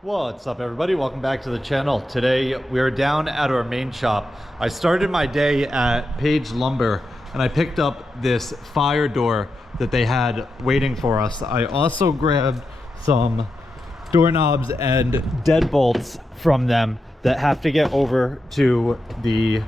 What's up, everybody? Welcome back to the channel. Today we are down at our main shop. I started my day at Page Lumber and I picked up this fire door that they had waiting for us. I also grabbed some doorknobs and deadbolts from them that have to get over to the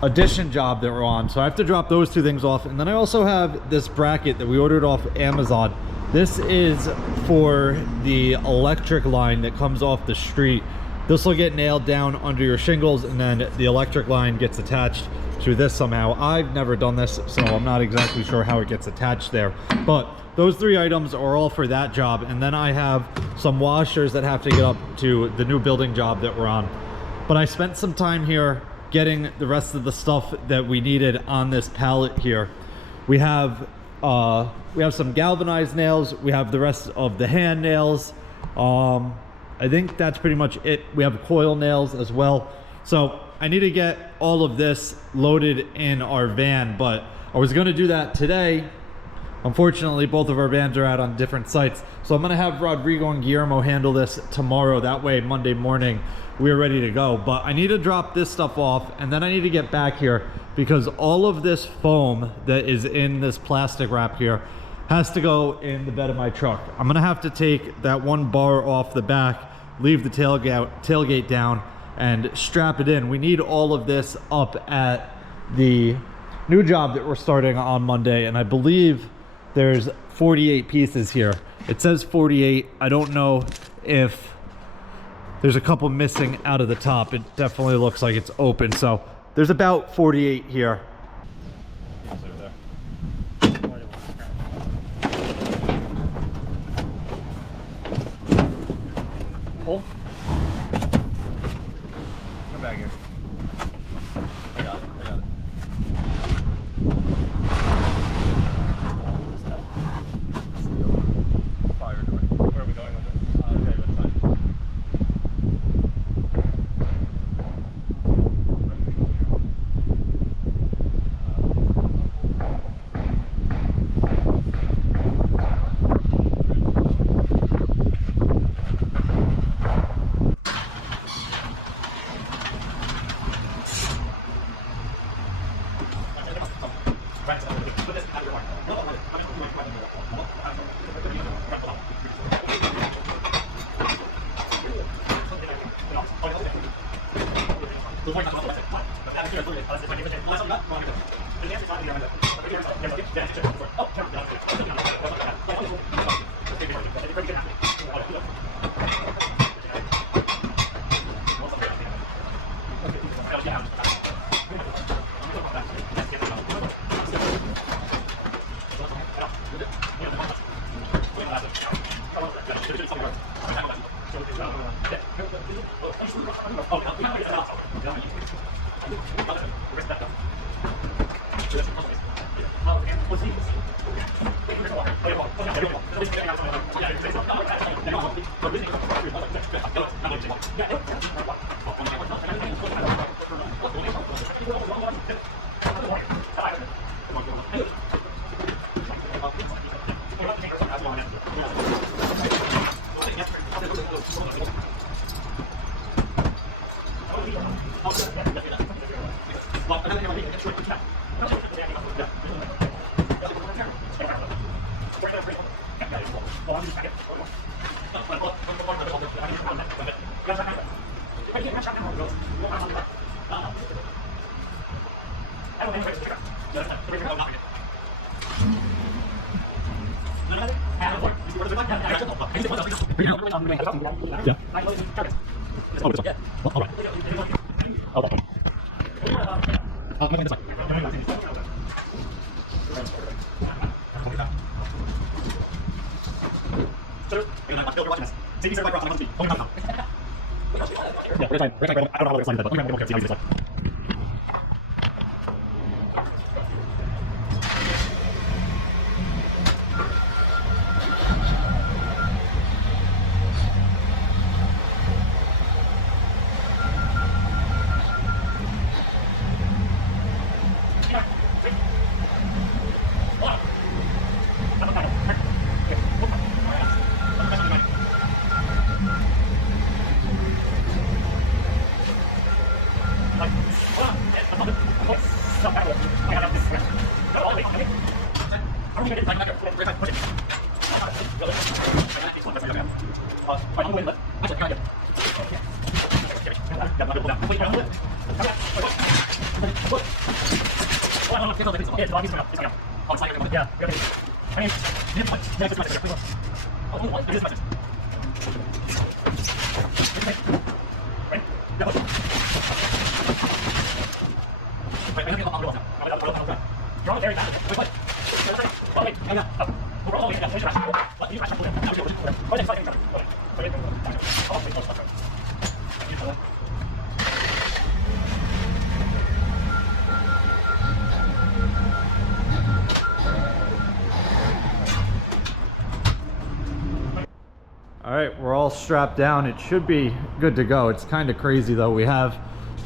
addition job that we're on. So I have to drop those two things off. And then I also have this bracket that we ordered off Amazon. This is for the electric line that comes off the street. This will get nailed down under your shingles and then the electric line gets attached to this somehow. I've never done this, so I'm not exactly sure how it gets attached there. But those three items are all for that job. And then I have some washers that have to get up to the new building job that we're on. But I spent some time here getting the rest of the stuff that we needed on this pallet here. We have some galvanized nails. We have the rest of the hand nails. I think that's pretty much it. We have coil nails as well. So I need to get all of this loaded in our van, but I was going to do that today. Unfortunately, both of our vans are out on different sites. So I'm going to have Rodrigo and Guillermo handle this tomorrow. That way, Monday morning, we're ready to go. But I need to drop this stuff off, and then I need to get back here because all of this foam that is in this plastic wrap here has to go in the bed of my truck. I'm going to have to take that one bar off the back, leave the tailgate down, and strap it in. We need all of this up at the new job that we're starting on Monday, and I believe there's 48 pieces here. It says 48. I don't know if there's a couple missing out of the top. It definitely looks like it's open, so there's about 48 here. Pull. Come back here. I got it. Fire door. Where are we going with this? Okay, that's fine. Yeah. Oh, this one. All right. Okay. This way. Yeah, we're trying. I don't know how to explain it, but I'm going to see how this one. All right, we're all strapped down. It should be good to go. It's kind of crazy though. We have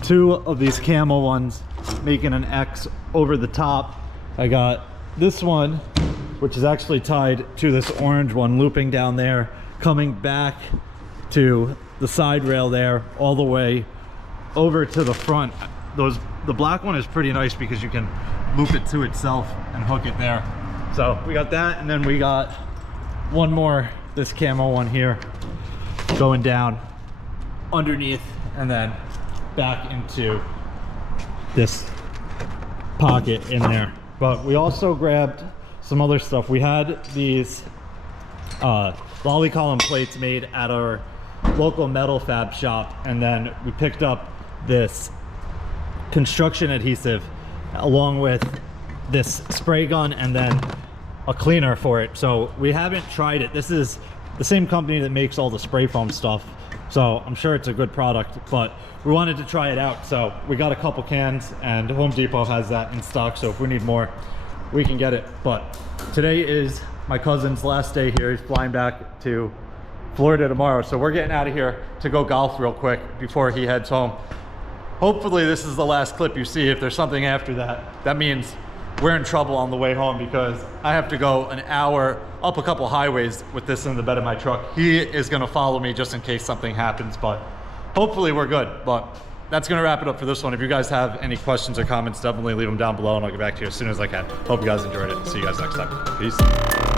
two of these camel ones making an X over the top. I got this one, which is actually tied to this orange one, looping down there, coming back to the side rail there, all the way over to the front. The black one is pretty nice because you can loop it to itself and hook it there. So we got that, and then we got one more, this camo one here, going down underneath and then back into this pocket in there. But we also grabbed some other stuff. We had these lolly column plates made at our local metal fab shop, and then we picked up this construction adhesive along with this spray gun and then a cleaner for it. So we haven't tried it. This is the same company that makes all the spray foam stuff, so I'm sure it's a good product, but we wanted to try it out. So we got a couple cans, and Home Depot has that in stock, so if we need more we can get it. But today is my cousin's last day here. He's flying back to Florida tomorrow, so we're getting out of here to go golf real quick before he heads home. Hopefully this is the last clip you see. If there's something after that, that means we're in trouble on the way home, because I have to go an hour up a couple highways with this in the bed of my truck. He is gonna follow me just in case something happens, but hopefully we're good. But that's gonna wrap it up for this one. If you guys have any questions or comments, definitely leave them down below and I'll get back to you as soon as I can. Hope you guys enjoyed it. See you guys next time. Peace.